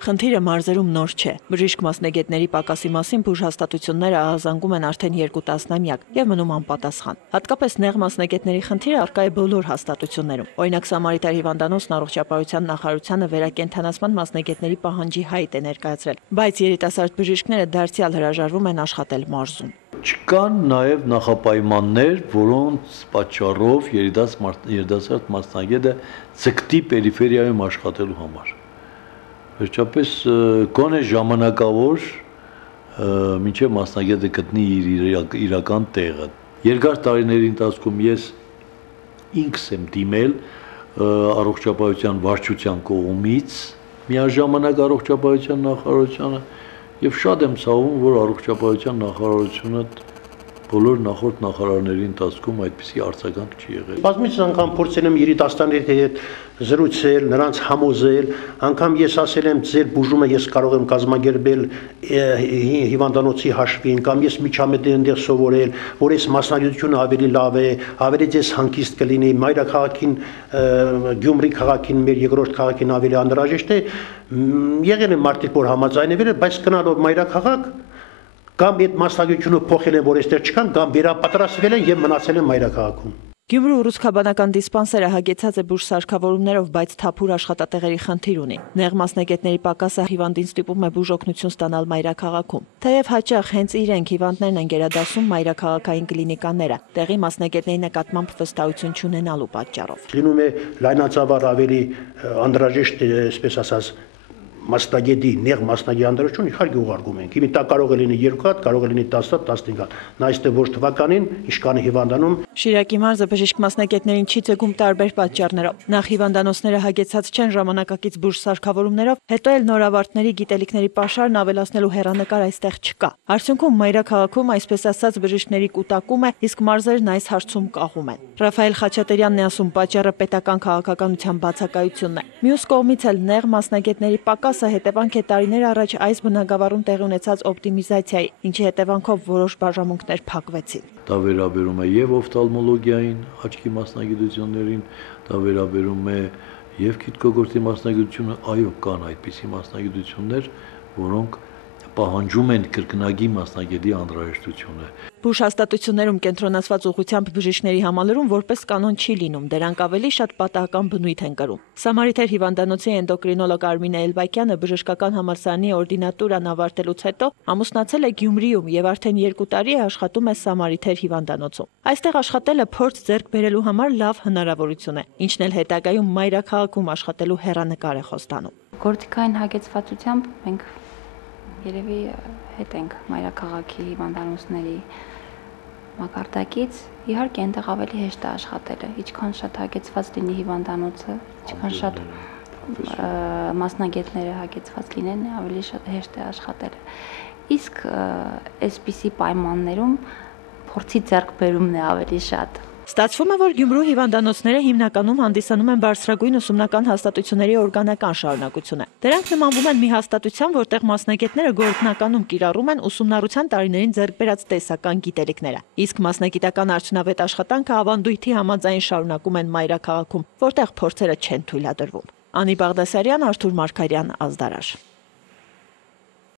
Խնդիրը մարզերում նոր չէ։ Բժիշկ մասնագետների պակասի մասին բուժհաստատությունները ահազանգում են արդեն 2 տասնամյակ եւ մնում անպատասխան։ Հատկապես նեղ մասնագետների խնդիրը առկա է բոլոր հաստատություններում։ Օրինակ Սամարիթար հիվանդանոցն առողջապահության նախարարությանը վերակենդանացման մասնագետների պահանջի հայտ է ներկայացրել, բայց երիտասարդ բժիշկները դարձյալ հրաժարվում են աշխատել մարզում։ Չկան նաև նախապայմաններ, որոնց պատճառով երիտասարդ մասնագետը ցկտի պերիֆերիայում աշխատելու համար։ Վերջապես կոնե ժամանակավոր մինչև մասնագետը գտնի իր իրական տեղը։ Երկար տարիների ընթացքում ես ինքս եմ դիմել առողջապահության վարչության կողմից միաժամանակ առողջապահության նախարարությանը եւ շատ եմ ցավում, որ առողջապահության նախարարությունը բոլոր նախորդ նախարարների ընթացքում այդպիսի արձագանք չի եղել։ Բազմիցս անգամ փորձել եմ երիտասարդների հետ զրուցել, նրանց համոզել, անգամ ես ասել եմ ձեր բուժումը ես կարող եմ կազմակերպել հիվանդանոցի հաշվին, կամ ես միջամտել այնտեղ սովորել, որ այս մասնագիտությունը ավելի լավ է, ավելի ձեզ հանգիստ կլինի, մայրաքաղաքին, Գյումրի քաղաքին, մեր երկրորդ քաղաքին ավելի անհրաժեշտ է։ Եղել են մարդիկ, որ համաձայնվել են, բայց գնալով մայրաքաղաք կամ այդ մասնագիտությունը փոխել են, որ այստեղ չկան, կամ վերապատրաստվել են եւ մնացել են մայրաքաղաքում։ Գյումրու ուռուցքաբանական դիսպանսերը հագեցած է բուժսարքավորումներով, բայց թափուր աշխատատեղերի խնդիր ունի։ Նեղ մասնագետների պակասը հիվանդին ստիպում է բուժօգնություն ստանալ մայրաքաղաքում։ Թեև հաճախ հենց իրենք հիվանդներն են գերադասում մայրաքաղաքային կլինիկաները, տեղի մասնագետների նկատմամբ վստահություն չունենալու պատճառով։ Լինում է լայնածավալ ավելի անհրաժեշտ, այսպես ասած, մասնագետի, նեղ մասնագետի անդրություն իհարկե ուղարկում ենք։ Իմի դա կարող է լինի 2 հատ, կարող է լինի 10 հատ, 15 հատ։ Նա այստեղ ոչ թվականին իշքանի հիվանդանում։ Շիրակի մարզը բժիշկ մասնագետներին չի ցեգում տարբեր պատճառներով։ Նախ հիվանդանոցները հագեցած չեն ժամանակակից բուժսարքավորումներով, հետո էլ նորավարտների գիտելիքների պաշարն ավելացնելու հեռանկար այստեղ չկա։ Արդյունքում մայրաքաղաքում այսպես ասած բժիշկների կուտակում է, իսկ մարզերն այս հարցում կաղում են։ Ռաֆայել Խաչատրյանն է ասում, պատճառը պետական քաղաքականության բացակայությունն է։ Մյուս կողմից էլ նեղ մասնագետների պակասը հետևանք է տարիներ առաջ այս բնագավառում տեղի ունեցած օպտիմիզացիայի, ինչի հետևանքով որոշ բաժանմունքներ փակվեցին։ Դա վերաբերում է եւ օֆթալմոլոգիային, աչքի մասնագիտություններին, դա վերաբերում է եւ քիթկոգործի մասնագիտությունը, այո, կան այդպիսի մասնագիտություններ, որոնք պահանջում են կրկնագի մասնագետի անհրաժեշտությունը։ Բուժհաստատություններում կենտրոնացված ուղղությամբ բժիշկների համալրում որպես կանոն չի լինում, դրանք ավելի շատ պատահական բնույթ են կրում։ Սամարիթար հիվանդանոցի էնդոկրինոլոգ Արմինե Էլբակյանը բժշկական համալսարանի օրդինատուրան ավարտելուց հետո ամուսնացել է Գյումրիում եւ արդեն 2 տարի է աշխատում է Սամարիթար հիվանդանոցում։ Այստեղ աշխատելը փորձ ձեռք բերելու համար լավ հնարավորություն է, ինչն էլ հետագայում մայրաքաղաքում աշխատելու հեռանկար է խոստանում։ Գորտիկային հագեցվածությամբ մենք երևի հետ ենք մայրաքաղաքի հիվանդանոցների մակարդակից, իհարկե այնտեղ ավելի հեշտ է աշխատելը, ինչքան շատ հագեցված լինի հիվանդանոցը, ինչքան շատ մասնագետները հագեցված լինեն, ավելի շատ հեշտ է աշխատելը։ Իսկ այսպիսի պայմաններում փորձի ձեռքբերումն է ավելի շատ։ Ստացվում է, որ Գյումրու հիվանդանոցները հիմնականում հանդիսանում են բարձրագույն ուսումնական հաստատությունների օրգանական շարունակությունը։ Դրանք նմանվում են մի հաստատության, որտեղ մասնագետները գործնականում կիրառում են ուսումնառության տարիներին ձեռք բերած տեսական գիտելիքները։ Իսկ մասնագիտական արդյունավետ աշխատանքը ավանդույթի համաձայն շարունակում են մայրաքաղաքում, որտեղ փորձերը չեն թույլատրվում։ Անի Բաղդասարյան, Արթուր Մարգարյան, Ազդարար։